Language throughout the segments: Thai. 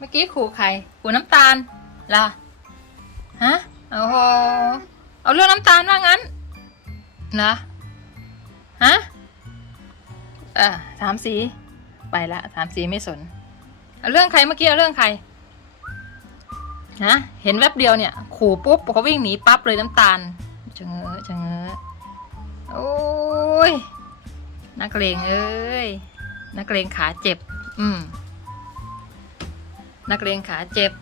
เมื่อกี้ขู่ใครขู่น้ำตาลเหรอฮะโอ้โหเอาเรื่องน้ำตาลว่างั้นเหรอฮะเออสามสีไปละสามสีไม่สนเอาเรื่องใครเมื่อกี้เอาเรื่องใครฮะเห็นแวบเดียวเนี่ยขู่ปุ๊บเขาวิ่งหนีปั๊บเลยน้ำตาลชะเงอชะเง้อโอ้ยนักเลงเอ้ยนักเลงขาเจ็บ อืม นักเรียนขาเจ็บ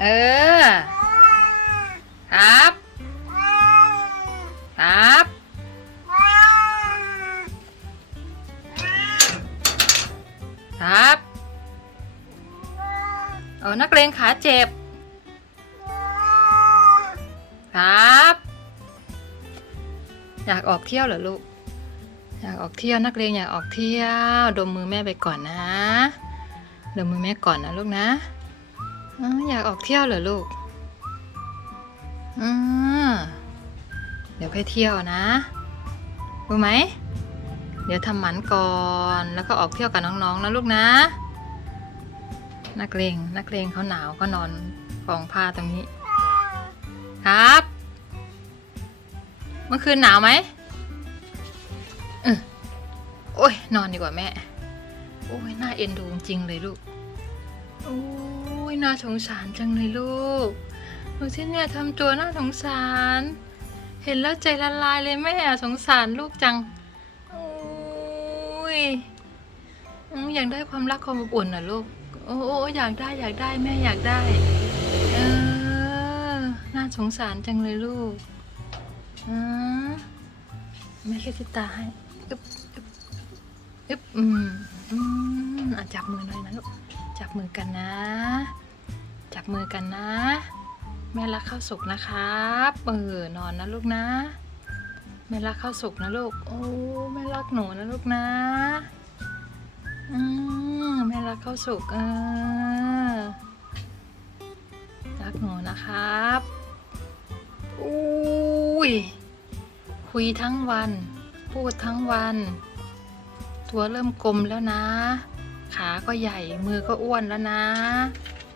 เออ ครับ ครับ ครับ เออ นักเรียนขาเจ็บ ครับ อยากออกเที่ยวเหรอลูก อยากออกเที่ยวนักเรียนอยากออกเที่ยว ดมมือแม่ไปก่อนนะ เดมมือแม่ก่อนนะลูกนะอยากออกเที่ยวเหรอลูกเดี๋ยวค่อยเที่ยวนะ รู้ไหม เดี๋ยวทำหมันก่อนแล้วก็ออกเที่ยวกับน้องๆนะลูกนะ นักเลงนักเลงเขาหนาวก็นอนกองผ้าตรงนี้ ครับ เมื่อคืนหนาวไหมเออโอ้ยนอนดีกว่าแม่ โอ้ยน่าเอ็นดูจริงเลยลูก โอ้ยน่าสงสารจังเลยลูกดูสิเนี่ยทำตัวน่าสงสาร เห็นแล้วใจละลายเลยแม่สงสารลูกจัง โอ้ยอยากได้ความรักความอบอุ่นน่ะลูกโอ้โอ้อยากได้อยากได้แม่อยากได้ เออ น่าสงสารจังเลยลูกอืมแม่แค่ติดตาให้ อึ๊บ อึ๊บ อึ๊บ อืม อืมอะจับมือหน่อยนะลูก จับมือกันนะ จับมือกันนะ แม่รักข้าวสุกนะครับเออนอนนะลูกนะ แม่รักข้าวสุกนะลูก โอ้แม่รักหนูนะลูกนะอืมแม่รักข้าวสุกเออรักหนูนะครับอุ้ยคุยทั้งวัน พูดทั้งวัน ตัวเริ่มกลมแล้วนะ ขาก็ใหญ่มือก็อ้วนแล้วนะ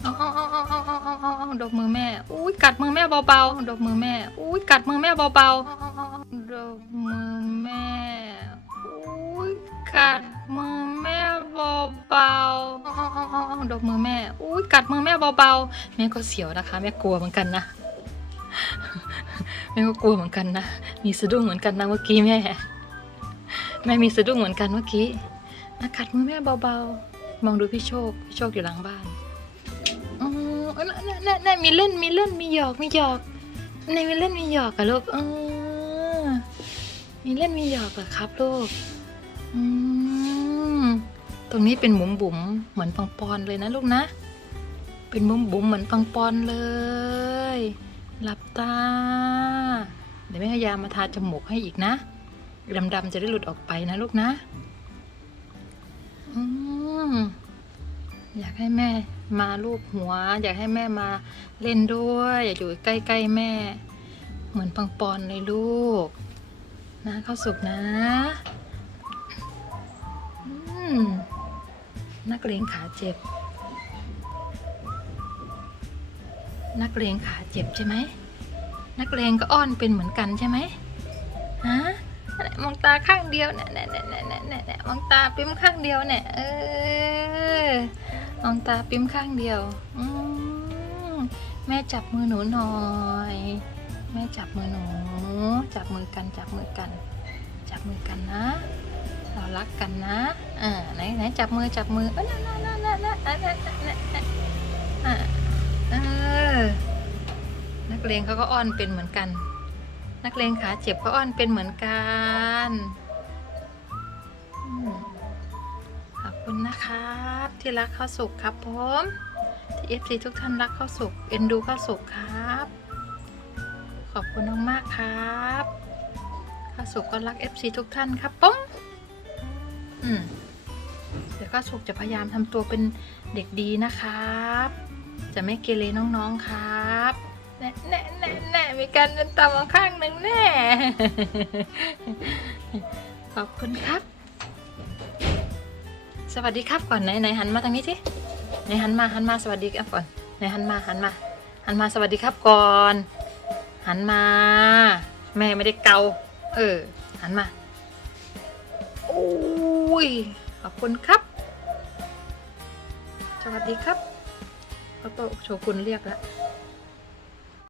เอาเอาเอาเอาเอาเอาเอาเอาดกมือแม่ อุ้ยกัดมือแม่เบาๆดกมือแม่ อุ้ยกัดมือแม่เบาๆเอาเอาเอาดกมือแม่ อุ้ยกัดมือแม่เบาๆเอาเอาเอาเอาดกมือแม่ อุ้ยกัดมือแม่เบาๆแม่ก็เสียวนะคะ แม่กลัวเหมือนกันนะ แม่ก็กลัวเหมือนกันนะ มีสะดุ้งเหมือนกันนะเมื่อกี้แม่ แม่มีสะดุ้งเหมือนกันเมื่อกี้นะกัดมือแม่เบาๆ มองดูพี่โชค พี่โชคอยู่หลังบ้านอ๋อน่ะน่ะน่นมีเล่น มีเล่น มีหยอก มีหยอกในมีเล่น มีหยอกกับลูกเออมีเล่น มีหยอกเหรอครับลูก อืม ตรงนี้เป็นหมุมบุ๋มเหมือนปังปอนเลยนะลูกนะ เป็นมุมบุ๋มเหมือนปังปอนเลย หลับตา เดี๋ยวแม่พยายามมาทาจมูกให้อีกนะ ดำๆจะได้หลุดออกไปนะลูกนะออยากให้แม่มาลูบหัว อยากให้แม่มาเล่นด้วย อยากอยู่ใกล้ๆแม่ เหมือนปังปอนเลยลูก นะเข้าสุกนะนักเลงขาเจ็บ นักเลงขาเจ็บใช่ไหมนักเลงก็อ้อนเป็นเหมือนกันใช่ไหม มองตาข้างเดียวเนี่ยเนี่ยเนี่ยเนี่ยน่มองตาปิ้มข้างเดียวเนี่ยเออมองตาปิ้มข้างเดียวอืแม่จับมือหนูหน่อย แม่จับมือหนู จับมือกันจับมือกัน จับมือกันนะ เรารักกันนะอ่าไหนไหนจับมือจับมือเออนั่เนั่นนั่นนั่นนั่นนั่นนั่นอ่าเออนักเลงเขาก็อ้อนเป็นเหมือนกัน นักเลงขาเจ็บก็อ้อนเป็นเหมือนกันขอบคุณนะครับ ที่รักข้าวสุกครับผมที่เอฟซีทุกท่านรักข้าวสุกเอ็นดูข้าวสุกครับ ขอบคุณมากๆครับข้าวสุกก็รักเอฟซีทุกท่านครับผมอืมเดี๋ยวข้าวสุกจะพยายามทำตัวเป็นเด็กดีนะครับ จะไม่เกเรน้องๆครับ น่แน่แน่แน่มีการเดินตามมาข้างหนึ่งแน่ ขอบคุณครับ สวัสดีครับก่อนไหนไหนหันมาทางนี้สิไหนหันมาหันมาสวัสดีครับก่อนไหนหันมาหันมาหันมาสวัสดีครับก่อน หันมา แม่ไม่ได้เกา เออ หันมาโอ้ยขอบคุณครับ สวัสดีครับเขาโตโชกุนเรียกแล้ว